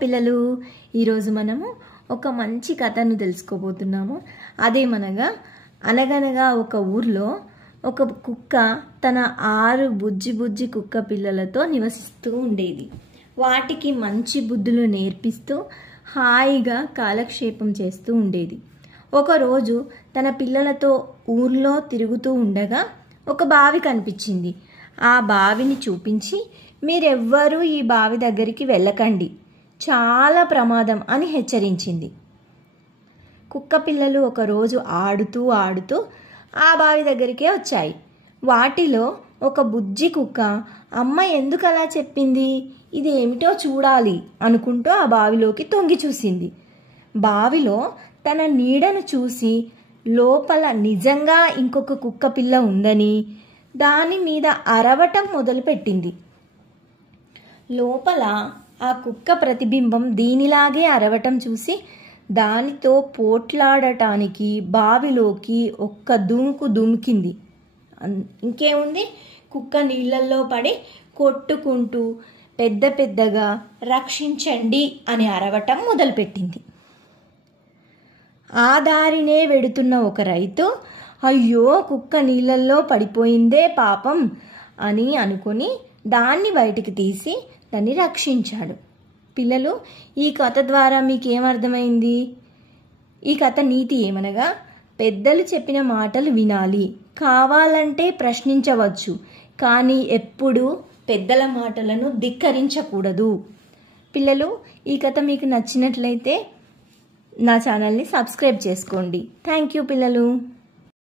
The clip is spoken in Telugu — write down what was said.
పిల్లలు ఈరోజు మనము ఒక మంచి కథను తెలుసుకోబోతున్నాము. అదేమనగా అనగనగా ఒక ఊర్లో ఒక కుక్క తన 6 బుజ్జి కుక్క పిల్లలతో నివసిస్తూ ఉండేది. వాటికి మంచి బుద్ధులు నేర్పిస్తూ హాయిగా కాలక్షేపం చేస్తూ ఉండేది. ఒకరోజు తన పిల్లలతో ఊర్లో తిరుగుతూ ఉండగా ఒక బావి కనిపించింది. ఆ బావిని చూపించి, మీరెవ్వరూ ఈ బావి దగ్గరికి వెళ్ళకండి, చాలా ప్రమాదం అని హెచ్చరించింది. కుక్క పిల్లలు ఒకరోజు ఆడుతూ ఆ బావి దగ్గరికే వచ్చాయి. వాటిలో ఒక బుజ్జి కుక్క, అమ్మ ఎందుకు అలా చెప్పింది, ఇది ఏమిటో చూడాలి అనుకుంటూ ఆ బావిలోకి తొంగి చూసింది. బావిలో తన నీడను చూసి లోపల నిజంగా ఇంకొక కుక్క పిల్ల ఉందని దాని మీద అరవటం మొదలుపెట్టింది. లోపల ఆ కుక్క ప్రతిబింబం దీనిలాగే అరవటం చూసి దానితో పోట్లాడటానికి బావిలోకి ఒక్క దుముకు దుమికింది. ఇంకేముంది, కుక్క నీళ్ళల్లో పడి కొట్టుకుంటూ పెద్దగా రక్షించండి అని అరవటం మొదలుపెట్టింది. ఆ దారినే వెడుతున్న ఒక రైతు, అయ్యో కుక్క నీళ్ళల్లో పడిపోయిందే పాపం అని అనుకొని దాన్ని బయటికి తీసి దాన్ని రక్షించాడు. పిల్లలు, ఈ కథ ద్వారా మీకేమర్థమైంది? ఈ కథ నీతి ఏమనగా, పెద్దలు చెప్పిన మాటలు వినాలి, కావాలంటే ప్రశ్నించవచ్చు, కానీ ఎప్పుడూ పెద్దల మాటలను ధిక్కరించకూడదు. పిల్లలు, ఈ కథ మీకు నచ్చినట్లయితే నా ఛానల్ని సబ్స్క్రైబ్ చేసుకోండి. థ్యాంక్ యూ పిల్లలు.